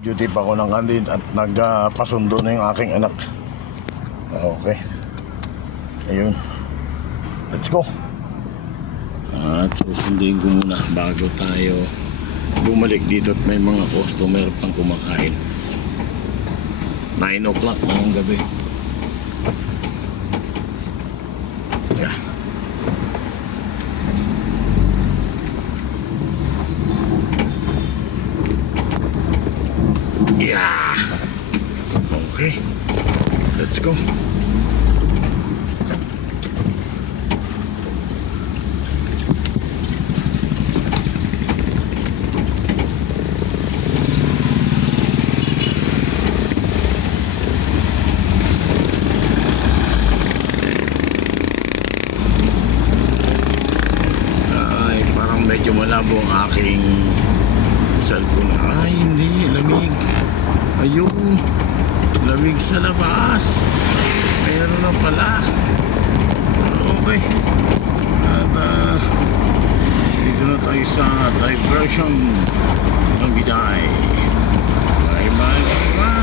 Duty pa ako ng kantin at nagpasundo na yung aking anak. Okay. Ayun. Let's go. At susundin ko muna bago tayo bumalik dito at may mga customer pang kumakain. 9 o'clock na ng gabi. Yeah. Yeah. Okay. Let's go. Ay, parang medyo malabo ang aking cellphone. Ay, hindi. Lamig. Ayun. Lamig sa labas. Mayroon na pala. Okay. At dito na tayo sa diversion ng biday. Bye bye bye bye.